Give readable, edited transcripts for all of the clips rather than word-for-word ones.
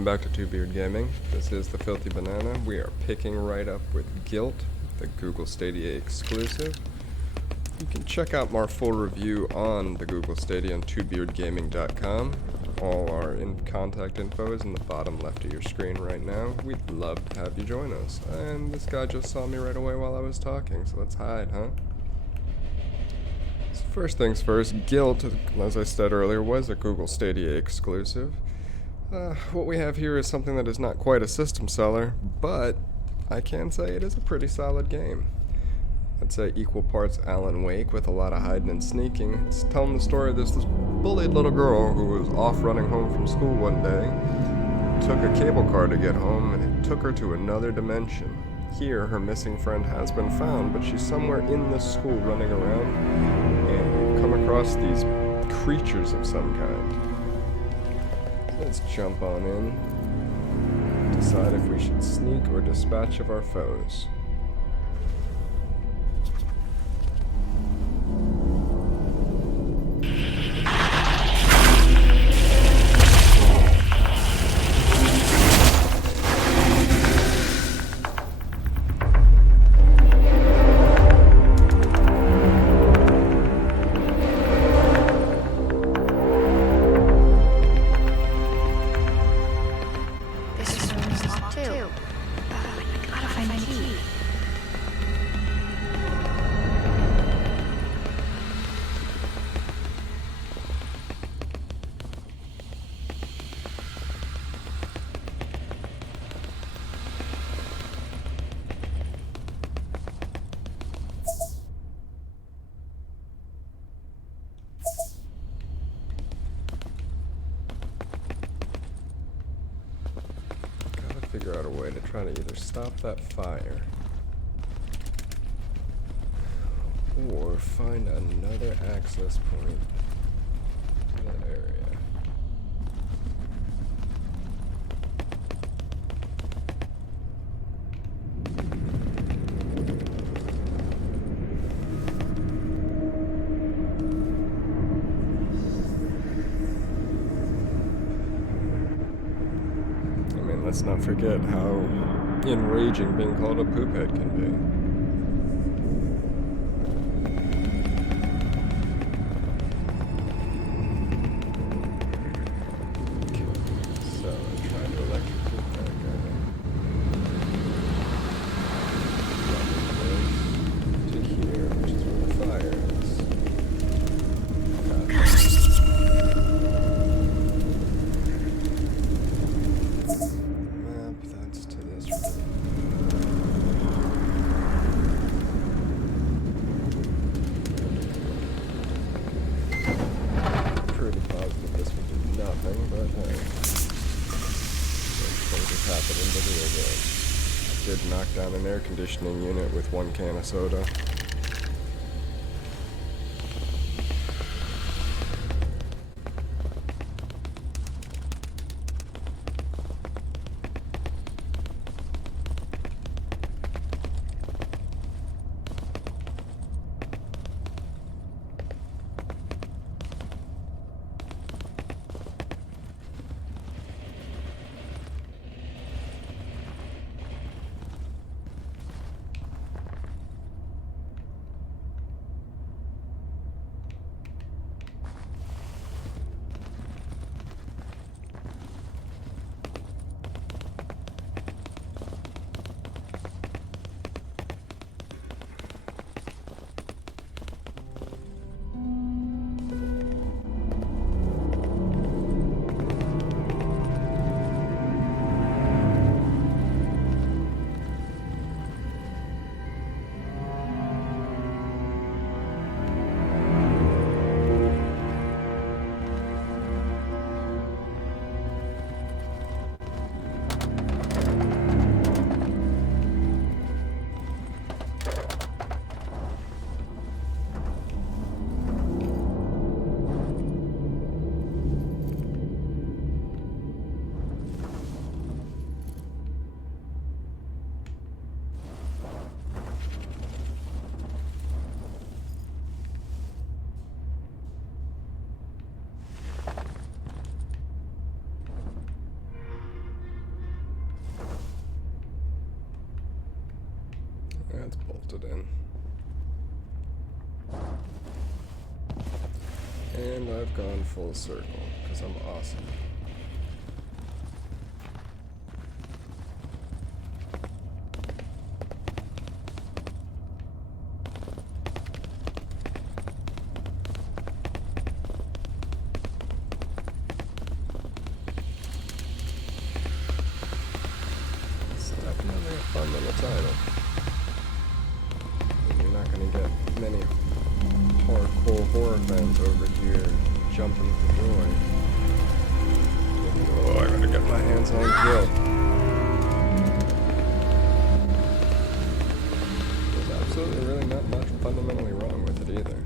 welcome back to Two Beard Gaming. This is the Filthy Banana. We are picking right up with GYLT, the Google Stadia exclusive. You can check out our full review on the Google Stadia on twobeardgaming.com. All our contact info is in the bottom left of your screen right now. We'd love to have you join us. And this guy just saw me right away while I was talking, so let's hide, huh? So first things first, GYLT, as I said earlier, was a Google Stadia exclusive. What we have here is something that is not quite a system seller, but I can say it is a pretty solid game. I'd say equal parts Alan Wake with a lot of hiding and sneaking. It's telling the story of this bullied little girl who was off running home from school one day, took a cable car to get home, and it took her to another dimension. Here, her missing friend has been found, but she's somewhere in this school running around, and we've come across these creatures of some kind. Let's jump on in, decide if we should sneak or dispatch of our foes. Figure out a way to try to either stop that fire or find another access point to that area. Let's not forget how enraging being called a poophead can be. So, trying to electrocute that guy. To here, which is where the fire is. Did knock down an air conditioning unit with one can of soda. That's bolted in. And I've gone full circle, because I'm awesome. It's definitely a fun little title. And you're not going to get many hardcore horror fans over here jumping for joy. Oh, I gotta get my hands on GYLT. There's absolutely really not much fundamentally wrong with it either.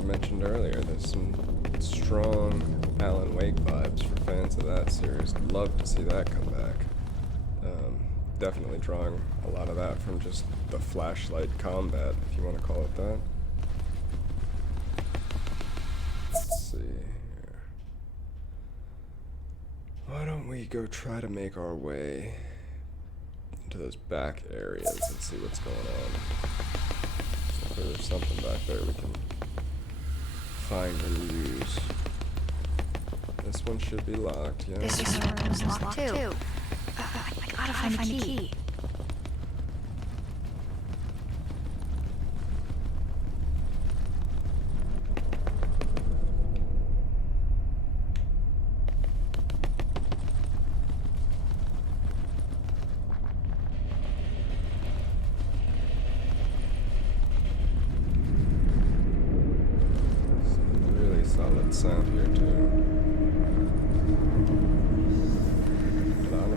I mentioned earlier, there's some strong Alan Wake vibes for fans of that series. Love to see that come back. Definitely drawing a lot of that from just the flashlight combat, if you want to call it that. Let's see here. Why don't we go try to make our way into those back areas and see what's going on. If there's something back there we can find and use. This one should be locked, yeah. This room is locked too. I gotta find a key. Some really solid sound here too.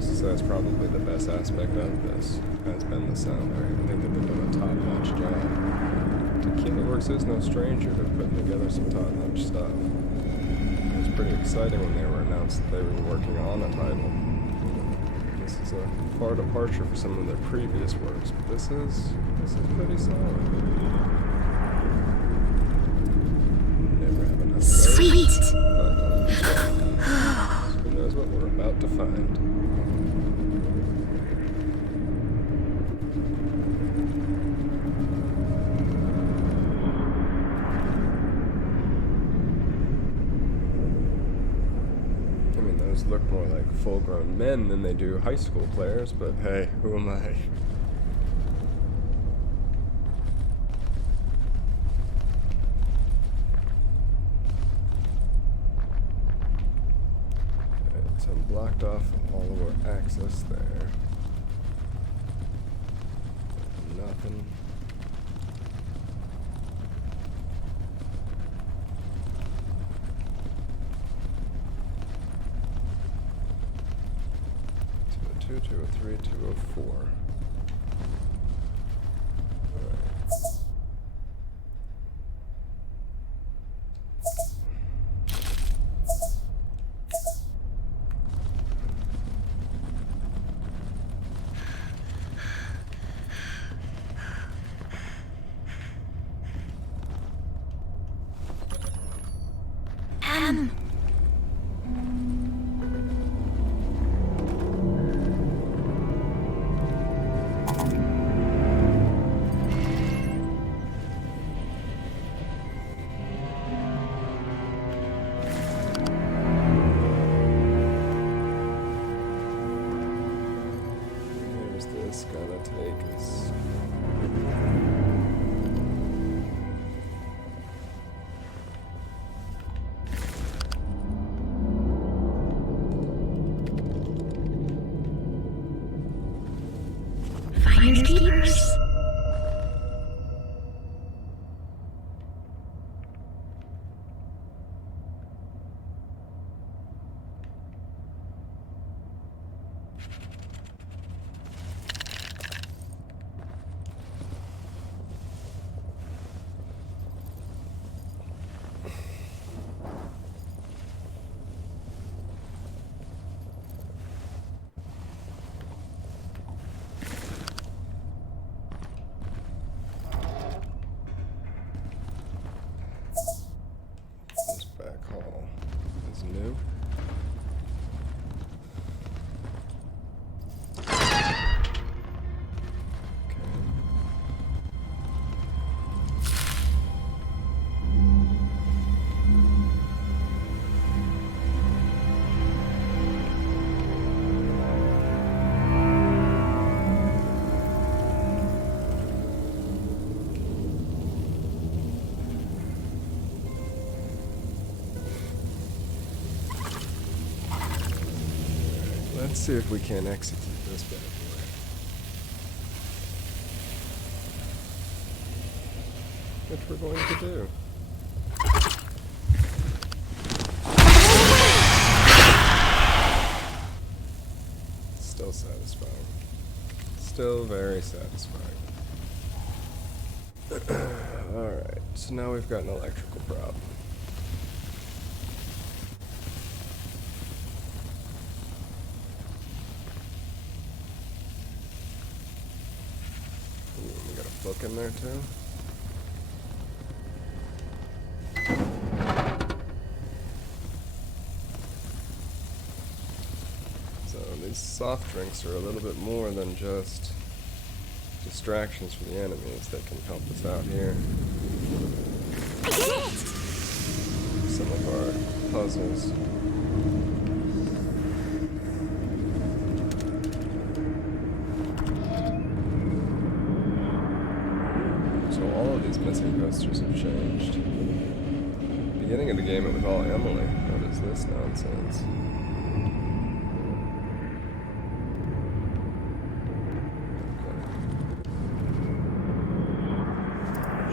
So that's probably the best aspect of this, has been the sound. I think that they've done a top-notch job. Tequila Works is no stranger to putting together some top-notch stuff. It was pretty exciting when they were announced that they were working on a title. This is a far departure for some of their previous works, but this is pretty solid. Never have enough. Sweet! Who knows what we're about to find. Those look more like full-grown men than they do high school players, but hey, who am I? So I'm blocked off all of our access there. Nothing. Two, 203, 204. All right. Where's this gonna take us? Finders keepers. see if we can execute this bad boy. Which we're going to do. Still satisfying. Still very satisfying. Alright, so now we've got an electrical problem. Ooh, we got a book in there too. So these soft drinks are a little bit more than just distractions for the enemies that can help us out here. I did it! Some of our puzzles. So all of these missing posters have changed. Beginning of the game it was all Emily. What is this nonsense?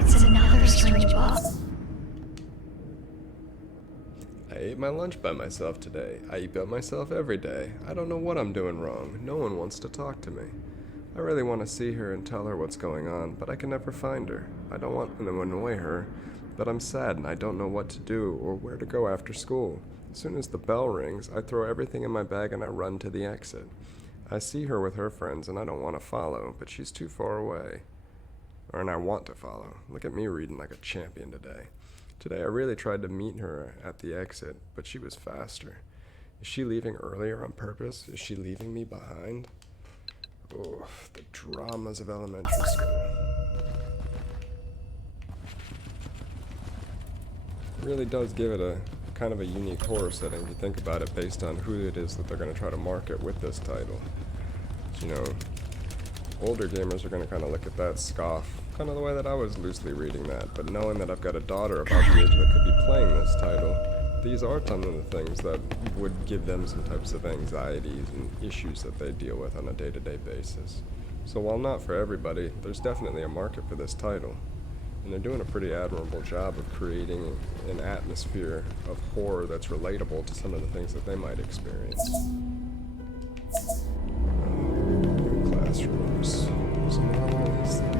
It's another strange boss. I ate my lunch by myself today. I eat by myself every day. I don't know what I'm doing wrong. No one wants to talk to me. I really want to see her and tell her what's going on, but I can never find her. I don't want to annoy her, but I'm sad and I don't know what to do or where to go after school. As soon as the bell rings, I throw everything in my bag and I run to the exit. I see her with her friends and I don't want to follow, but she's too far away. And I want to follow. Look at me reading like a champion today. Today I really tried to meet her at the exit, but she was faster. Is she leaving earlier on purpose? Is she leaving me behind? Oh, the dramas of elementary school. It really does give it a kind of a unique horror setting if you think about it, based on who it is that they're going to try to market with this title. You know, older gamers are going to kind of look at that, scoff, kind of the way that I was loosely reading that, but knowing that I've got a daughter about the age that could be playing this title, these are some of the things that would give them some types of anxieties and issues that they deal with on a day-to-day basis. So while not for everybody, there's definitely a market for this title, and they're doing a pretty admirable job of creating an atmosphere of horror that's relatable to some of the things that they might experience. New classrooms. There's another one of these things.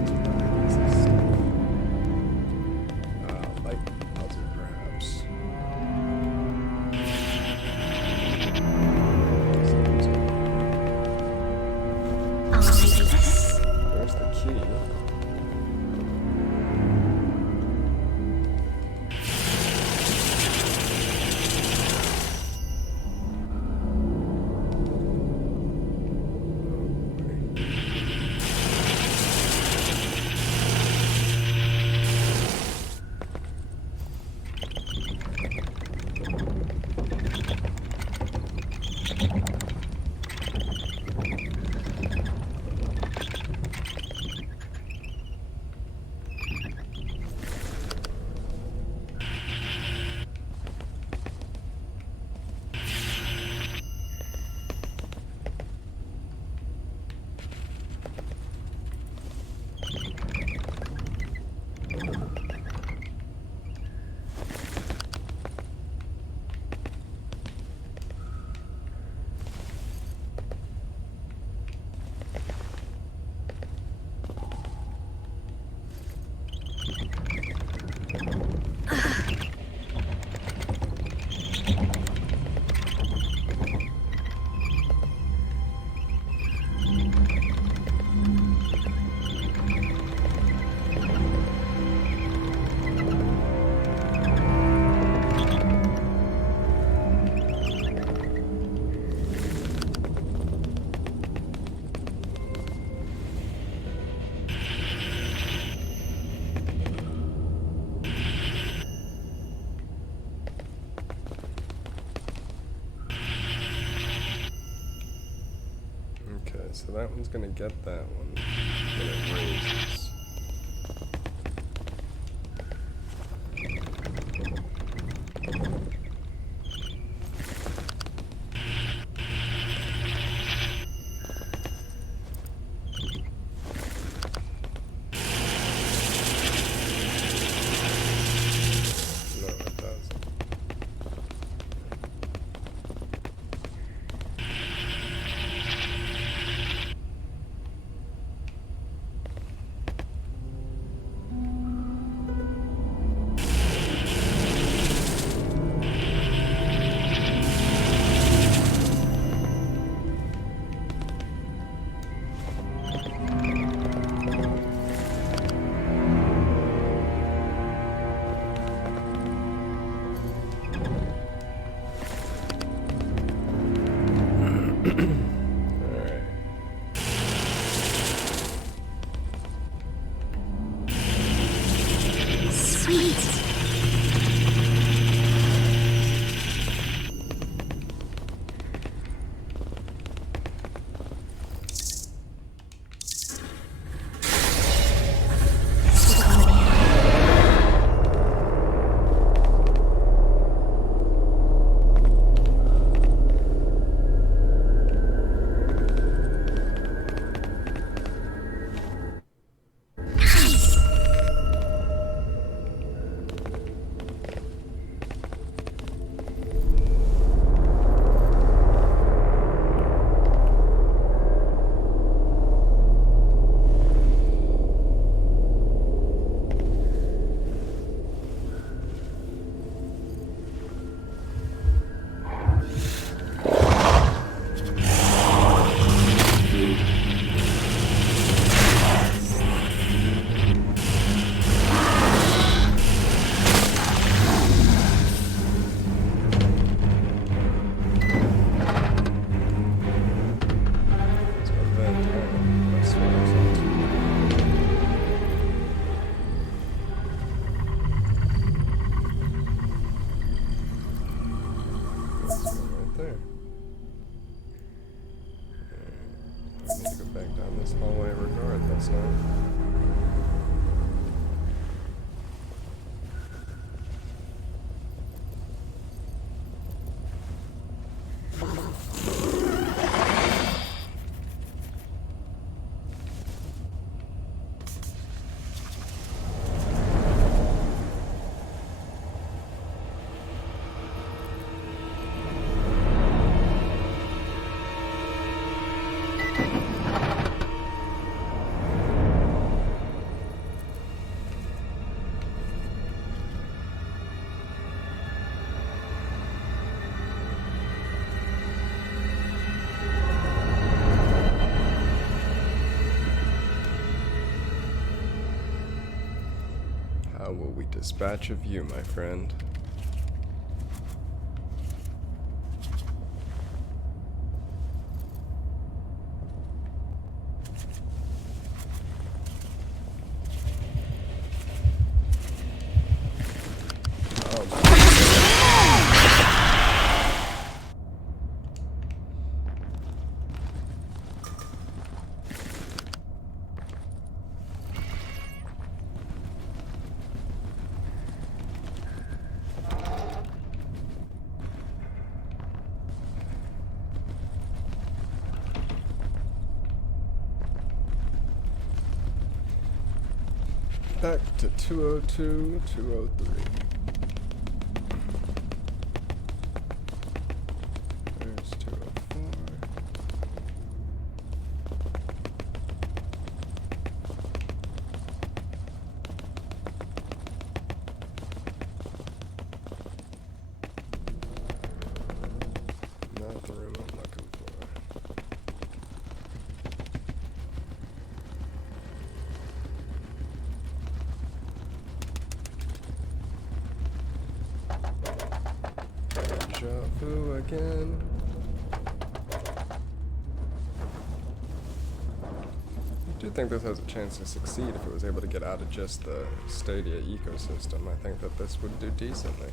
Light puzzle, perhaps. I'll take this. There's the key. So that one's gonna get that one when it raises. need to go back down this hallway regardless, no? How will we dispatch of you, my friend? Oh my. Back to 202, 203. There's 204. Not the room I'm looking for. Deja vu again. I do think this has a chance to succeed if it was able to get out of just the Stadia ecosystem. I think that this would do decently.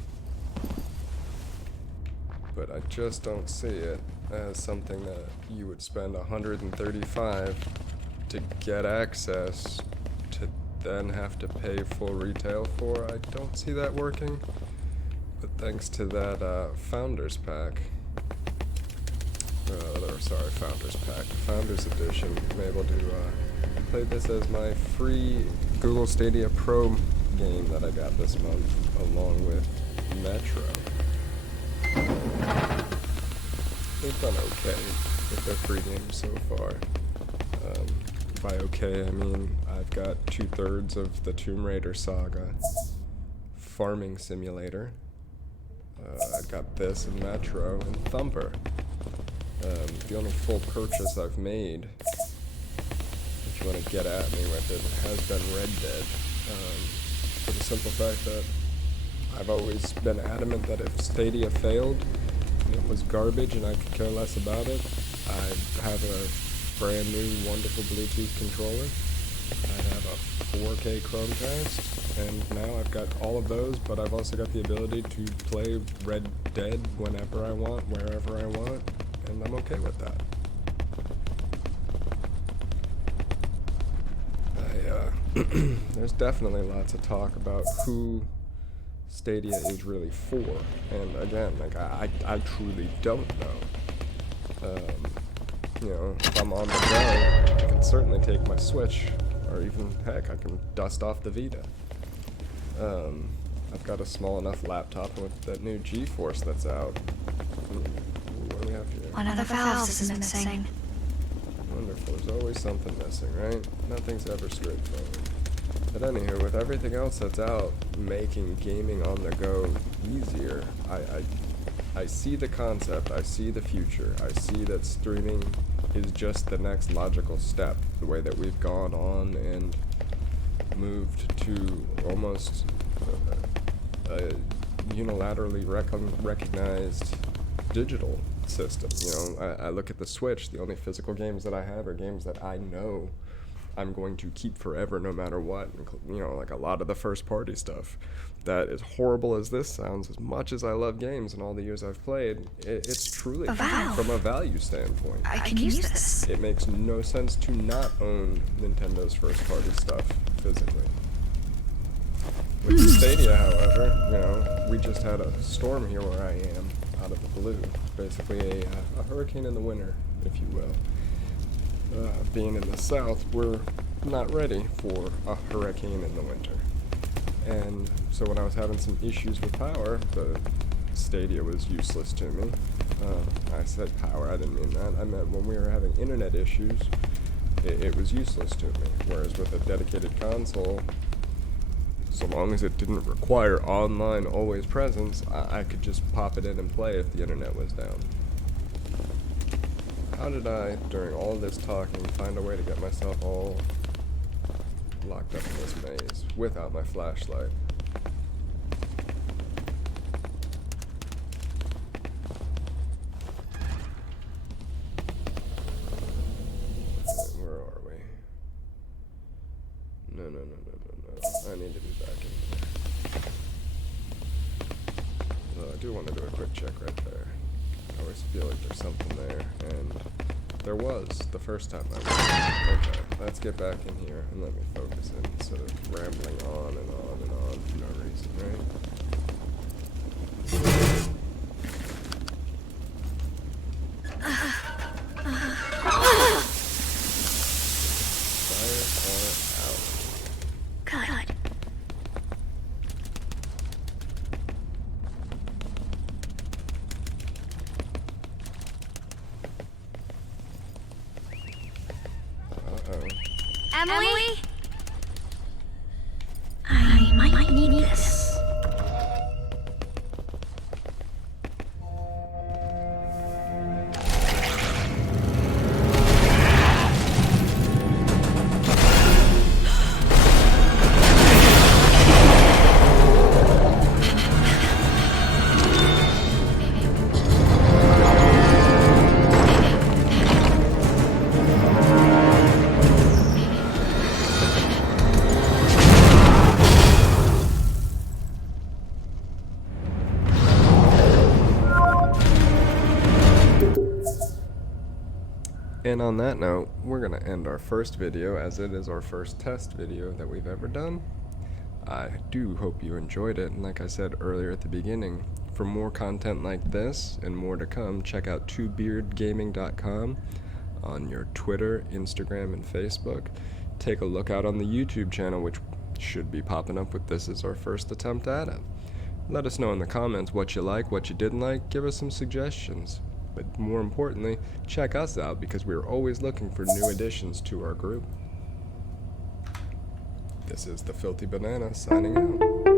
But I just don't see it as something that you would spend $135 to get access to then have to pay full retail for. I don't see that working. But thanks to that Founders Pack, Founders Pack, Founders Edition, I'm able to play this as my free Google Stadia Pro game that I got this month, along with Metro. They've done okay with their free games so far. By okay, I mean I've got 2/3 of the Tomb Raider saga, Farming Simulator. I've got this and Metro and Thumper. The only full purchase I've made, if you want to get at me with it, has been Red Dead. For the simple fact that I've always been adamant that if Stadia failed, and it was garbage and I could care less about it, I'd have a brand new wonderful Bluetooth controller. I'd have a 4K Chromecast, and now I've got all of those, but I've also got the ability to play Red Dead whenever I want, wherever I want, and I'm okay with that. There's definitely lots of talk about who Stadia is really for, and again, like I truly don't know. You know, if I'm on the go, I can certainly take my Switch, or even, heck, I can dust off the Vita. I've got a small enough laptop with that new GeForce that's out. What do we have here? One of the valves is missing. Wonderful. There's always something missing, right? Nothing's ever straightforward. But anywho, with everything else that's out, making gaming on the go easier, I see the concept, I see the future, I see that streaming is just the next logical step, the way that we've gone on and moved to almost a unilaterally recognized digital system. You know, I look at the Switch, the only physical games that I have are games that I know I'm going to keep forever no matter what. You know, like a lot of the first party stuff. That, as horrible as this sounds, as much as I love games and all the years I've played, it's truly from a value standpoint. I can use this. It makes no sense to not own Nintendo's first party stuff physically. With the Stadia, however, you know, we just had a storm here where I am, out of the blue. Basically a hurricane in the winter, if you will. Being in the south, we're not ready for a hurricane in the winter. And so when I was having some issues with power, the Stadia was useless to me. I said power, I didn't mean that. I meant when we were having internet issues, it was useless to me. Whereas with a dedicated console, so long as it didn't require online always presence, I could just pop it in and play if the internet was down. How did I, during all this talking, find a way to get myself all locked up in this maze without my flashlight? Where are we? No. I need to be back in here. Well, I do want to do a quick check right there. I always feel like there's something there, and there was the first time I went. Okay, let's get back in here and let me focus in instead of rambling on and on and on for no reason, right? Fires are out. God. Uh-oh. Emily? I might need this. And on that note, we're going to end our first video, as it is our first test video that we've ever done. I do hope you enjoyed it, and like I said earlier at the beginning, for more content like this and more to come, check out twobeardgaming.com on your Twitter, Instagram, and Facebook. Take a look out on the YouTube channel, which should be popping up with this as our first attempt at it. Let us know in the comments what you like, what you didn't like, give us some suggestions. But more importantly, check us out because we're always looking for new additions to our group. This is the Filthy Banana signing out.